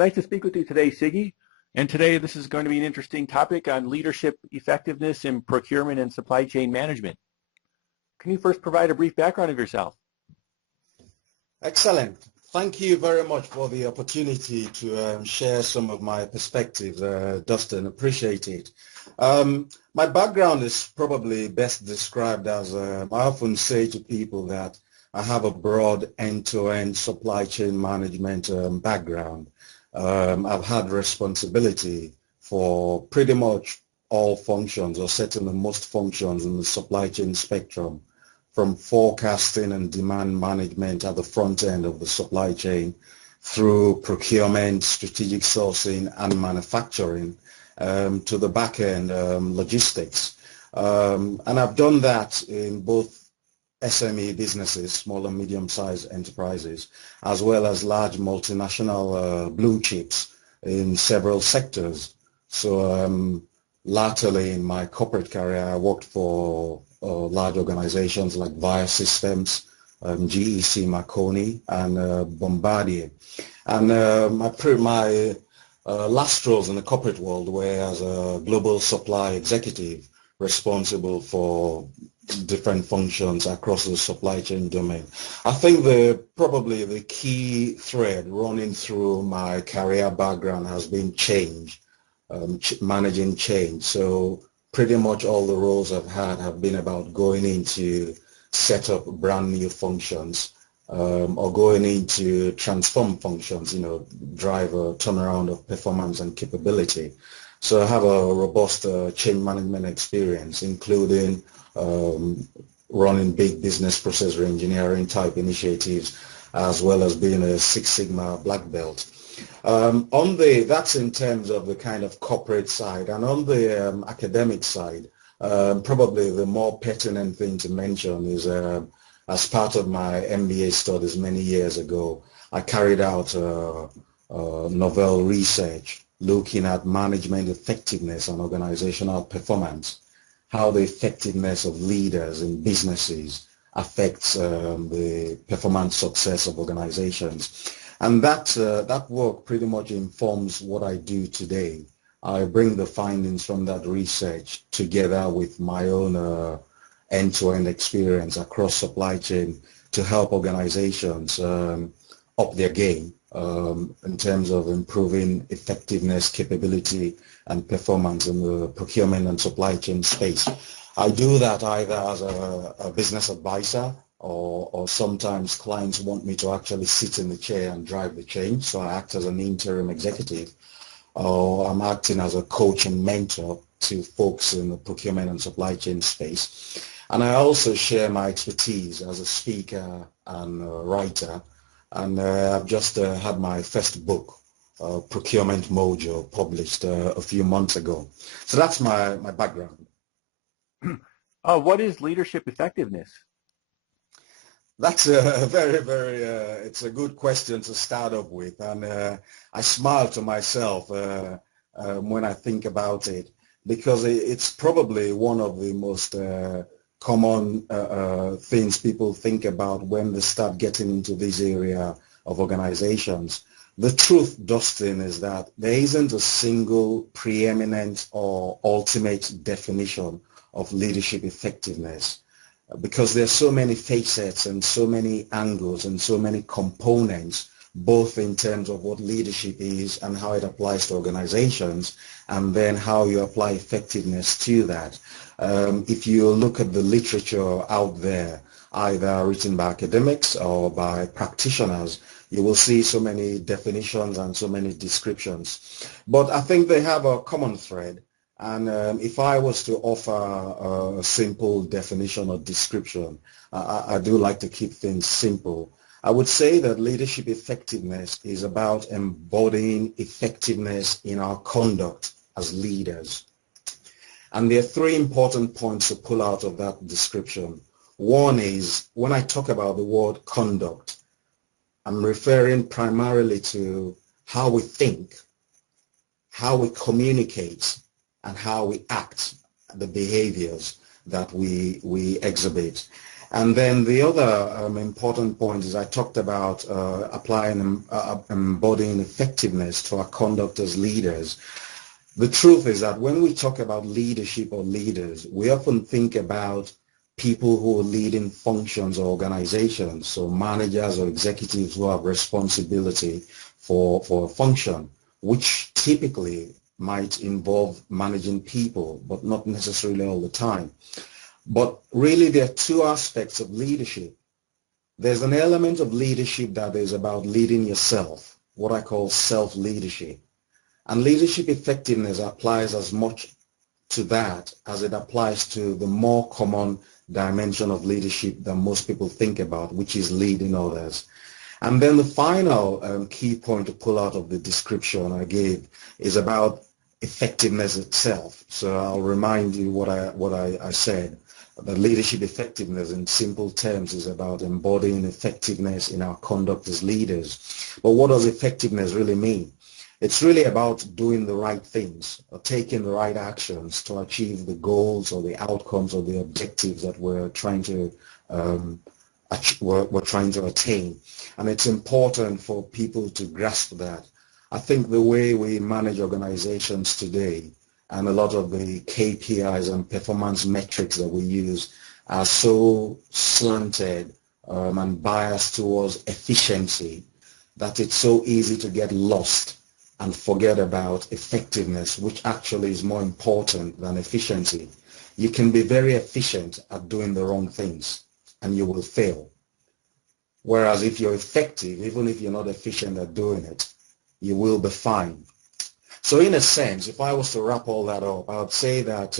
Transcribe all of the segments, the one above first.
nice to speak with you today, Sigi. And today this is going to be an interesting topic on leadership effectiveness in procurement and supply chain management. Can you first provide a brief background of yourself? Excellent. Thank you very much for the opportunity to share some of my perspectives, Dustin. Appreciate it. My background is probably best described as, I often say to people that I have a broad end-to-end supply chain management background. I've had responsibility for pretty much all functions, or certainly most functions in the supply chain spectrum, from forecasting and demand management at the front end of the supply chain through procurement, strategic sourcing, and manufacturing to the back end logistics. And I've done that in both SME businesses, small and medium-sized enterprises, as well as large multinational blue chips in several sectors. So latterly in my corporate career, I worked for large organizations like Via Systems, GEC Marconi, and Bombardier. And my last roles in the corporate world were as a global supply executive responsible for different functions across the supply chain domain. I think probably the key thread running through my career background has been change, managing change. So pretty much all the roles I've had have been about going in to set up brand new functions or going in to transform functions, drive a turnaround of performance and capability. So I have a robust change management experience, including running big business process reengineering type initiatives, as well as being a Six Sigma black belt. That's in terms of the kind of corporate side, and on the academic side, probably the more pertinent thing to mention is as part of my MBA studies many years ago, I carried out novel research looking at management effectiveness and organizational performance, how the effectiveness of leaders in businesses affects the performance success of organizations. And that work pretty much informs what I do today. I bring the findings from that research together with my own end-to-end experience across supply chain to help organizations up their game in terms of improving effectiveness, capability, and performance in the procurement and supply chain space. I do that either as a business advisor or sometimes clients want me to actually sit in the chair and drive the change. So I act as an interim executive, or I'm acting as a coach and mentor to folks in the procurement and supply chain space. And I also share my expertise as a speaker and a writer. And I've just had my first book, Procurement Mojo, published a few months ago. So that's my background. What is leadership effectiveness? That's a it's a good question to start off with. And I smile to myself when I think about it, because it's probably one of the most common things people think about when they start getting into this area of organizations. The truth, Dustin, is that there isn't a single preeminent or ultimate definition of leadership effectiveness, because there's so many facets and so many angles and so many components, both in terms of what leadership is and how it applies to organizations, and then how you apply effectiveness to that. If you look at the literature out there, either written by academics or by practitioners, you will see so many definitions and so many descriptions. But I think they have a common thread. And if I was to offer a simple definition or description, I do like to keep things simple. I would say that leadership effectiveness is about embodying effectiveness in our conduct as leaders. And there are three important points to pull out of that description. One is, when I talk about the word conduct, I'm referring primarily to how we think, how we communicate, and how we act, the behaviors that we exhibit. And then the other important point is I talked about applying and embodying effectiveness to our conduct as leaders. The truth is that when we talk about leadership or leaders, we often think about people who are leading functions or organizations, so managers or executives who have responsibility for a function, which typically might involve managing people, but not necessarily all the time. But really, there are two aspects of leadership. There's an element of leadership that is about leading yourself, what I call self-leadership. And leadership effectiveness applies as much to that as it applies to the more common dimension of leadership that most people think about, which is leading others. And then the final key point to pull out of the description I gave is about effectiveness itself. So I'll remind you what I said. The leadership effectiveness in simple terms is about embodying effectiveness in our conduct as leaders. But what does effectiveness really mean? It's really about doing the right things or taking the right actions to achieve the goals or the outcomes or the objectives that we're trying to attain. And it's important for people to grasp that. I think the way we manage organizations today and a lot of the KPIs and performance metrics that we use are so slanted and biased towards efficiency that it's so easy to get lost and forget about effectiveness, which actually is more important than efficiency. You can be very efficient at doing the wrong things and you will fail. Whereas if you're effective, even if you're not efficient at doing it, you will be fine. So in a sense, if I was to wrap all that up, I would say that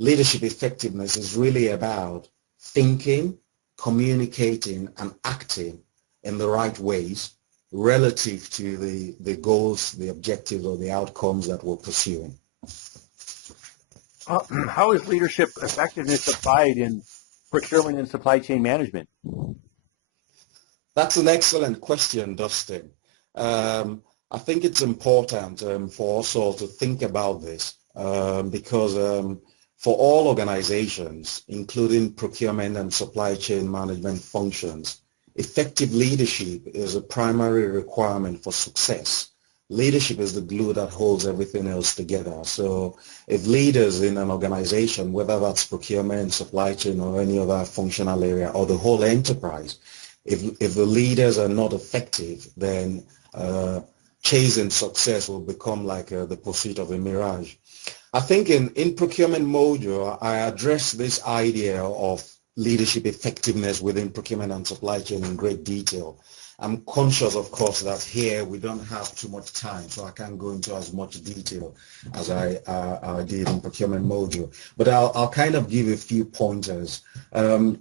leadership effectiveness is really about thinking, communicating, and acting in the right ways relative to the goals, the objectives, or the outcomes that we're pursuing. How is leadership effectiveness applied in procurement and supply chain management? That's an excellent question, Dustin. I think it's important for us all to think about this because for all organizations, including procurement and supply chain management functions, effective leadership is a primary requirement for success. Leadership is the glue that holds everything else together. So if leaders in an organization, whether that's procurement, supply chain, or any other functional area, or the whole enterprise, if the leaders are not effective, then chasing success will become like the pursuit of a mirage. I think in procurement module, I address this idea of leadership effectiveness within procurement and supply chain in great detail. I'm conscious, of course, that here we don't have too much time, so I can't go into as much detail as I did in procurement module. But I'll kind of give a few pointers. In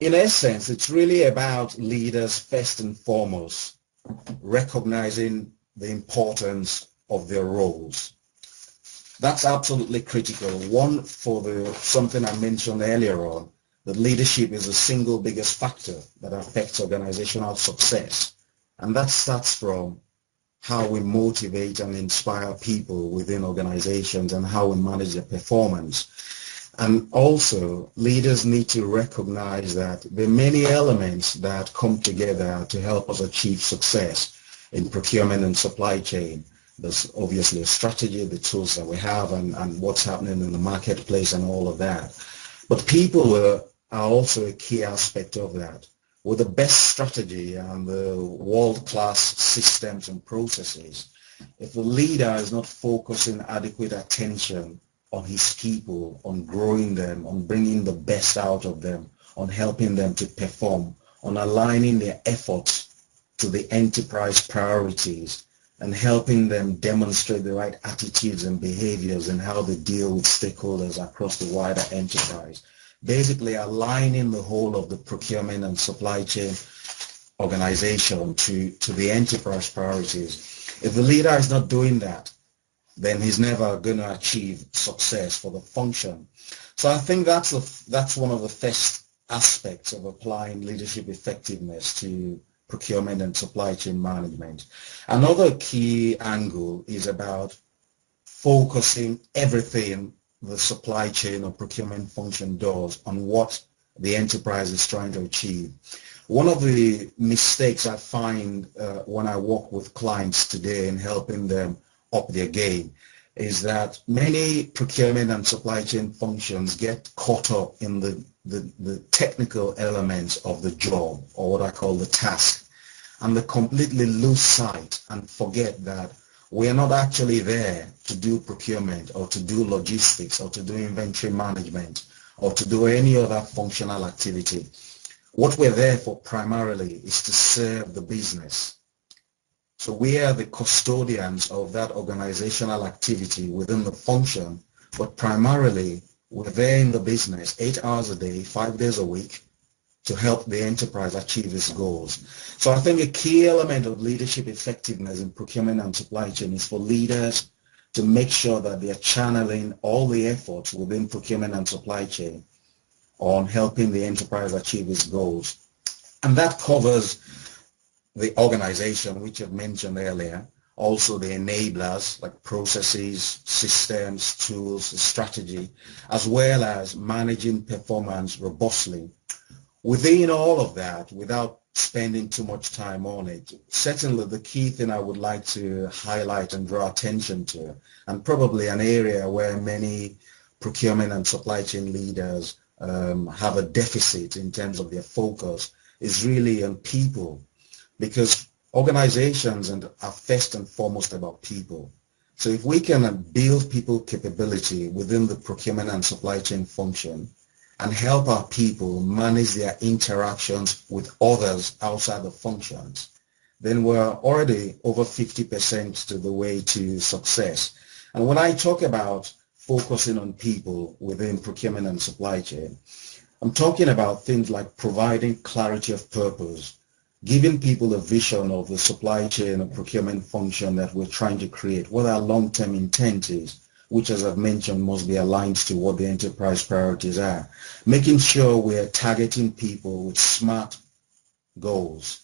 essence, it's really about leaders first and foremost recognizing the importance of their roles. That's absolutely critical. One, for something I mentioned earlier on, that leadership is the single biggest factor that affects organizational success. And that starts from how we motivate and inspire people within organizations and how we manage their performance. And also, leaders need to recognize that there are many elements that come together to help us achieve success in procurement and supply chain. There's obviously a strategy, the tools that we have, and what's happening in the marketplace and all of that. But people are also a key aspect of that. With the best strategy and the world-class systems and processes, if the leader is not focusing adequate attention on his people, on growing them, on bringing the best out of them, on helping them to perform, on aligning their efforts to the enterprise priorities, and helping them demonstrate the right attitudes and behaviors and how they deal with stakeholders across the wider enterprise. Basically aligning the whole of the procurement and supply chain organization to the enterprise priorities. If the leader is not doing that, then he's never going to achieve success for the function. So I think that's one of the first aspects of applying leadership effectiveness to procurement and supply chain management. Another key angle is about focusing everything the supply chain or procurement function does and what the enterprise is trying to achieve. One of the mistakes I find when I work with clients today in helping them up their game is that many procurement and supply chain functions get caught up in the technical elements of the job, or what I call the task, and they completely lose sight and forget that we are not actually there to do procurement or to do logistics or to do inventory management or to do any other functional activity. What we're there for primarily is to serve the business. So we are the custodians of that organizational activity within the function, but primarily we're there in the business 8 hours a day, 5 days a week to help the enterprise achieve its goals. So I think a key element of leadership effectiveness in procurement and supply chain is for leaders to make sure that they are channeling all the efforts within procurement and supply chain on helping the enterprise achieve its goals. And that covers the organization, which I've mentioned earlier, also the enablers like processes, systems, tools, strategy, as well as managing performance robustly. Within all of that, without spending too much time on it, certainly the key thing I would like to highlight and draw attention to, and probably an area where many procurement and supply chain leaders have a deficit in terms of their focus, is really on people, because organizations are first and foremost about people. So if we can build people capability within the procurement and supply chain function and help our people manage their interactions with others outside the functions, then we're already over 50% to the way to success. And when I talk about focusing on people within procurement and supply chain, I'm talking about things like providing clarity of purpose, giving people a vision of the supply chain and procurement function that we're trying to create, what our long-term intent is, which, as I've mentioned, must be aligned to what the enterprise priorities are, making sure we're targeting people with smart goals.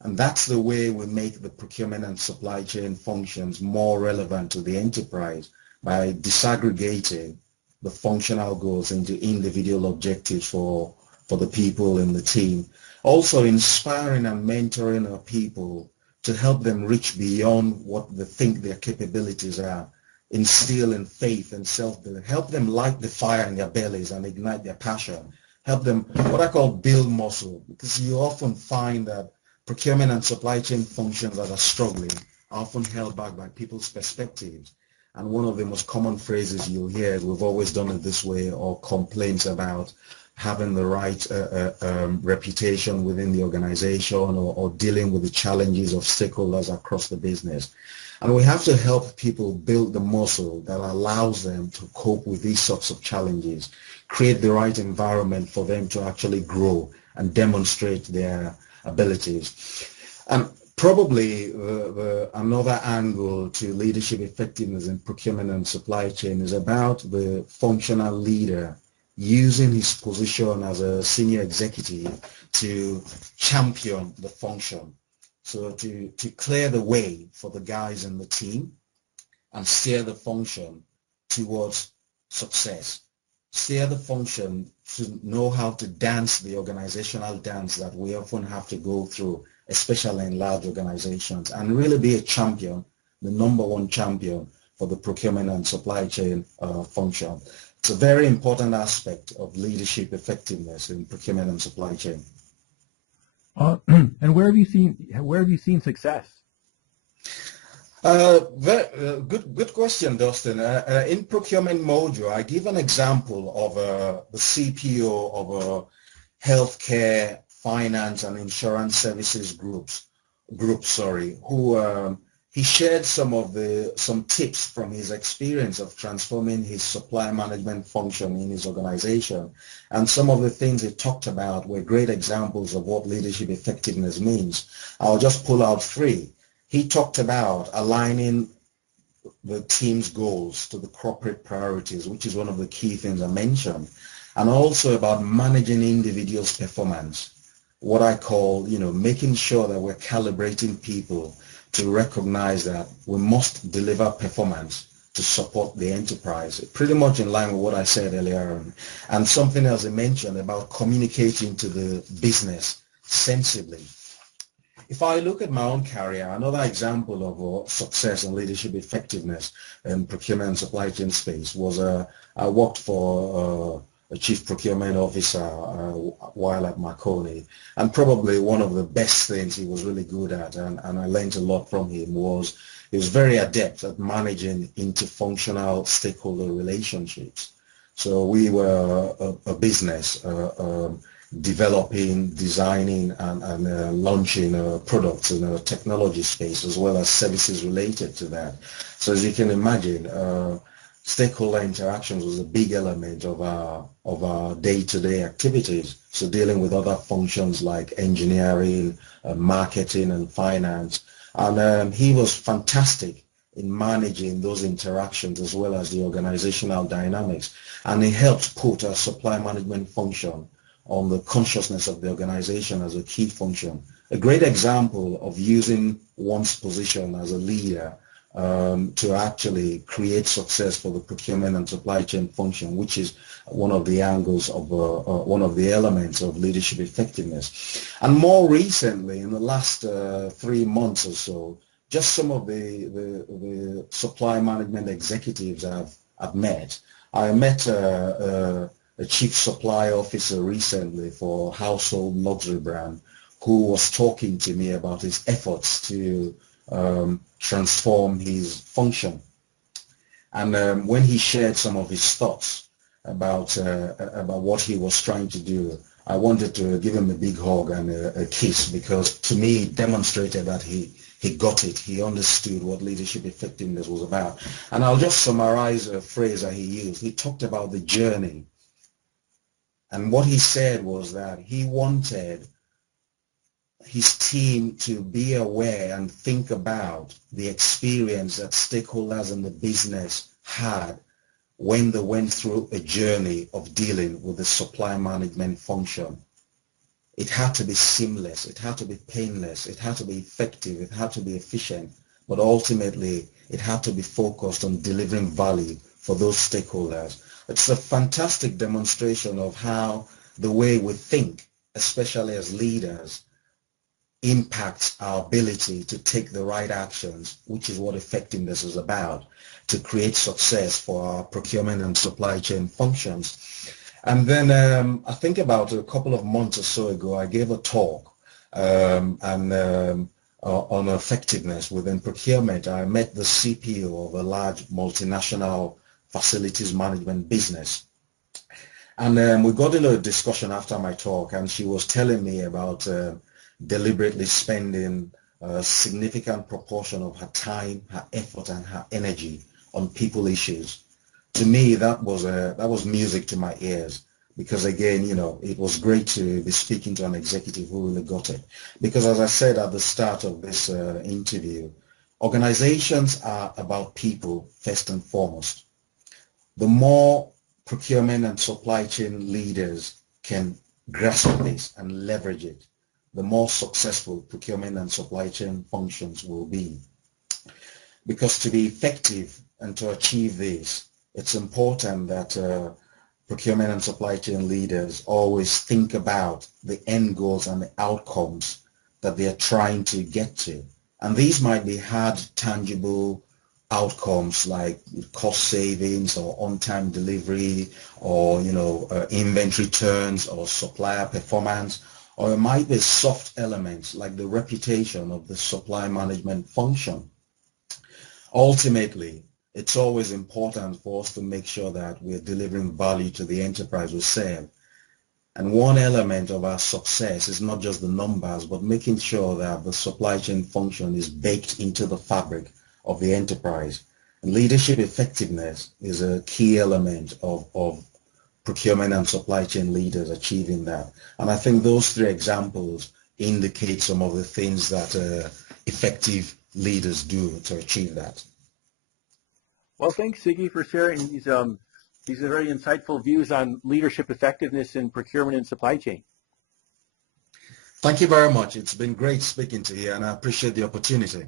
And that's the way we make the procurement and supply chain functions more relevant to the enterprise, by disaggregating the functional goals into individual objectives for the people in the team. Also inspiring and mentoring our people to help them reach beyond what they think their capabilities are, instilling faith and self-belief, help them light the fire in their bellies and ignite their passion, help them, what I call, build muscle, because you often find that procurement and supply chain functions that are struggling are often held back by people's perspectives. And one of the most common phrases you'll hear is, we've always done it this way, or complaints about having the right reputation within the organization, or dealing with the challenges of stakeholders across the business. And we have to help people build the muscle that allows them to cope with these sorts of challenges, create the right environment for them to actually grow and demonstrate their abilities. And probably another angle to leadership effectiveness in procurement and supply chain is about the functional leader using his position as a senior executive to champion the function. So to clear the way for the guys in the team and steer the function towards success. Steer the function to know how to dance the organizational dance that we often have to go through, especially in large organizations, and really be a champion, the number one champion for the procurement and supply chain function. It's a very important aspect of leadership effectiveness in procurement and supply chain. And where have you seen success? Good question, Dustin. In procurement module, I give an example of the CPO of a healthcare, finance, and insurance services group, who he shared some tips from his experience of transforming his supply management function in his organization. And some of the things he talked about were great examples of what leadership effectiveness means. I'll just pull out 3. He talked about aligning the team's goals to the corporate priorities, which is one of the key things I mentioned, and also about managing individuals' performance, what I call, making sure that we're calibrating people to recognize that we must deliver performance to support the enterprise. Pretty much in line with what I said earlier on. And something else I mentioned about communicating to the business sensibly. If I look at my own career, another example of success and leadership effectiveness in procurement and supply chain space was I worked for a chief procurement officer while at Marconi, and probably one of the best things he was really good at, and I learned a lot from him, was he was very adept at managing interfunctional stakeholder relationships. So we were a business developing, designing, and launching products in a technology space, as well as services related to that. So as you can imagine, stakeholder interactions was a big element of our day-to-day activities. So dealing with other functions like engineering, marketing, and finance. And he was fantastic in managing those interactions as well as the organizational dynamics. And he helped put a supply management function on the consciousness of the organization as a key function. A great example of using one's position as a leader to actually create success for the procurement and supply chain function, which is one of the angles of one of the elements of leadership effectiveness. And more recently, in the last 3 months or so, just some of the supply management executives I've met. I met a chief supply officer recently for a household luxury brand who was talking to me about his efforts to transform his function. And when he shared some of his thoughts about what he was trying to do, I wanted to give him a big hug and a kiss, because to me it demonstrated that he got it. He understood what leadership effectiveness was about. And I'll just summarize a phrase that he used. He talked about the journey. And what he said was that he wanted his team to be aware and think about the experience that stakeholders in the business had when they went through a journey of dealing with the supply management function. It had to be seamless, it had to be painless, it had to be effective, it had to be efficient, but ultimately it had to be focused on delivering value for those stakeholders. It's a fantastic demonstration of how the way we think, especially as leaders, impacts our ability to take the right actions, which is what effectiveness is about, to create success for our procurement and supply chain functions. And then I think about a couple of months or so ago, I gave a talk on effectiveness within procurement. I met the CPO of a large multinational facilities management business. And we got into a discussion after my talk, and she was telling me about deliberately spending a significant proportion of her time, her effort, and her energy on people issues. To me, that was music to my ears, because again, you know, it was great to be speaking to an executive who really got it. Because as I said at the start of this interview, organizations are about people first and foremost. The more procurement and supply chain leaders can grasp this and leverage it, the more successful procurement and supply chain functions will be. Because to be effective and to achieve this, it's important that procurement and supply chain leaders always think about the end goals and the outcomes that they are trying to get to. And these might be hard, tangible outcomes like cost savings or on-time delivery, or inventory turns or supplier performance, or it might be soft elements like the reputation of the supply management function. Ultimately, it's always important for us to make sure that we're delivering value to the enterprise we serve. And one element of our success is not just the numbers, but making sure that the supply chain function is baked into the fabric of the enterprise. And leadership effectiveness is a key element of procurement and supply chain leaders achieving that. And I think those three examples indicate some of the things that effective leaders do to achieve that. Well, thanks, Sigi, for sharing these very insightful views on leadership effectiveness in procurement and supply chain. Thank you very much. It's been great speaking to you, and I appreciate the opportunity.